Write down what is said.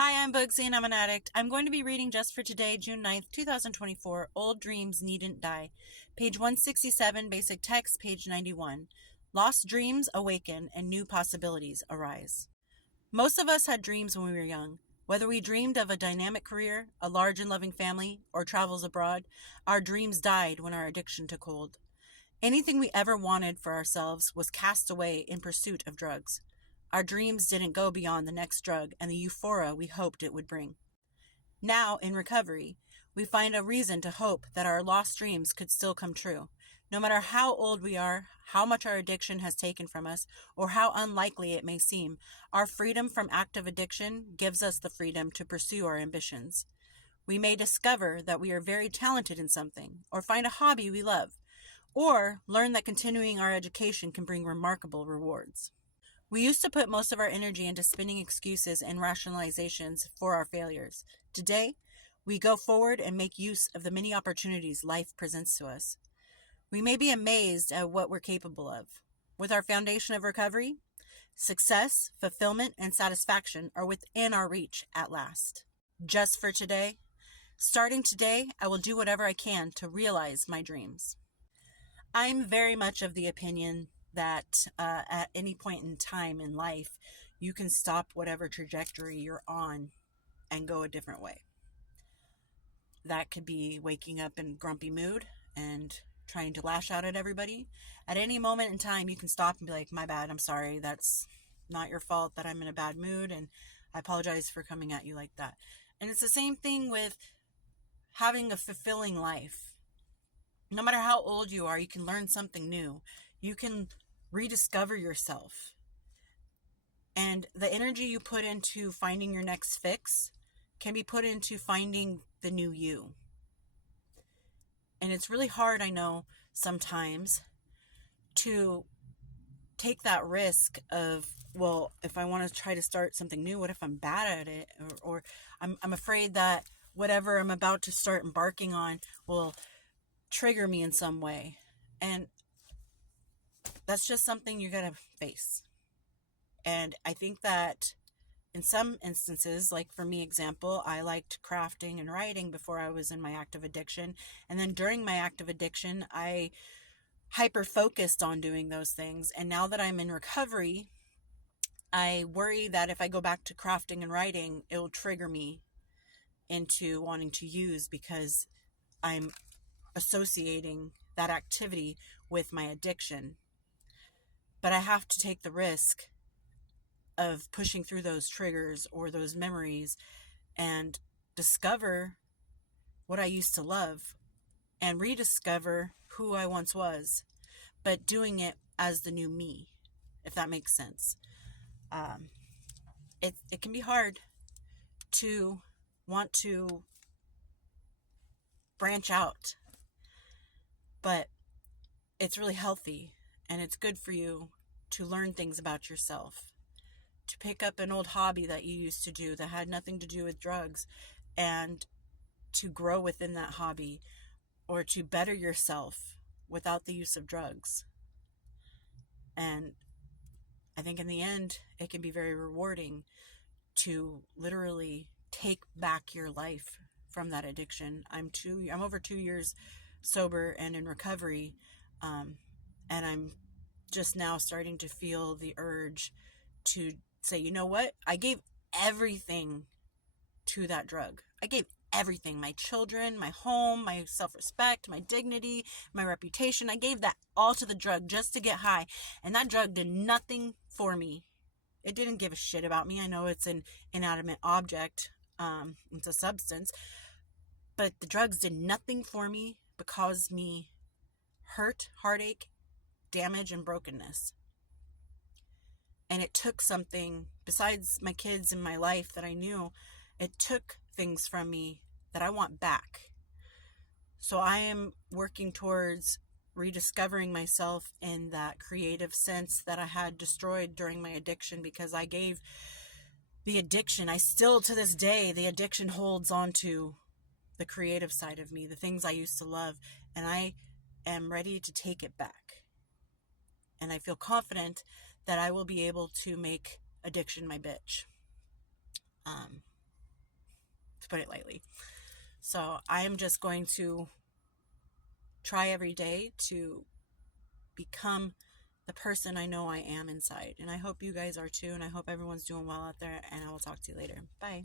Hi, I'm Bugsy and I'm an addict. I'm going to be reading just for today, June 9th, 2024, Old Dreams Needn't Die. Page 167, basic text, page 91. Lost dreams awaken and new possibilities arise. Most of us had dreams when we were young. Whether we dreamed of a dynamic career, a large and loving family, or travels abroad, our dreams died when our addiction took hold. Anything we ever wanted for ourselves was cast away in pursuit of drugs. Our dreams didn't go beyond the next drug and the euphoria we hoped it would bring. Now, in recovery, we find a reason to hope that our lost dreams could still come true. No matter how old we are, how much our addiction has taken from us, or how unlikely it may seem, our freedom from active addiction gives us the freedom to pursue our ambitions. We may discover that we are very talented in something, or find a hobby we love, or learn that continuing our education can bring remarkable rewards. We used to put most of our energy into spinning excuses and rationalizations for our failures. Today, we go forward and make use of the many opportunities life presents to us. We may be amazed at what we're capable of. With our foundation of recovery, success, fulfillment, and satisfaction are within our reach at last. Just for today, starting today, I will do whatever I can to realize my dreams. I'm very much of the opinion that at any point in time in life, you can stop whatever trajectory you're on and go a different way. That could be waking up in a grumpy mood and trying to lash out at everybody. At any moment in time, you can stop and be like, my bad, I'm sorry, that's not your fault that I'm in a bad mood, and I apologize for coming at you like that. And it's the same thing with having a fulfilling life. No matter how old you are, you can learn something new. You can rediscover yourself. And the energy you put into finding your next fix can be put into finding the new you. And it's really hard, I know, sometimes to take that risk of, well, if I want to try to start something new, what if I'm bad at it? Or I'm afraid that whatever I'm about to start embarking on will trigger me in some way. And that's just something you gotta face. And I think that in some instances, like for me, example, I liked crafting and writing before I was in my active addiction. And then during my active addiction, I hyper focused on doing those things. And now that I'm in recovery, I worry that if I go back to crafting and writing, it will trigger me into wanting to use because I'm associating that activity with my addiction. But I have to take the risk of pushing through those triggers or those memories and discover what I used to love and rediscover who I once was, but doing it as the new me, if that makes sense. It can be hard to want to branch out, but it's really healthy and it's good for you to learn things about yourself, to pick up an old hobby that you used to do that had nothing to do with drugs and to grow within that hobby or to better yourself without the use of drugs. And I think in the end, it can be very rewarding to literally take back your life from that addiction. I'm over 2 years sober and in recovery. And I'm just now starting to feel the urge to say, you know what? I gave everything to that drug. I gave everything, my children, my home, my self-respect, my dignity, my reputation. I gave that all to the drug just to get high. And that drug did nothing for me. It didn't give a shit about me. I know it's an inanimate object. It's a substance. But the drugs did nothing for me but caused me hurt, heartache, damage, and brokenness. And it took something besides my kids and my life that I knew. It took things from me that I want back. So I am working towards rediscovering myself in that creative sense that I had destroyed during my addiction, because I gave the addiction, I still to this day, the addiction holds on to the creative side of me, the things I used to love, and I am ready to take it back. And I feel confident that I will be able to make addiction my bitch. to put it lightly. So I am just going to try every day to become the person I know I am inside. And I hope you guys are too. And I hope everyone's doing well out there. And I will talk to you later. Bye.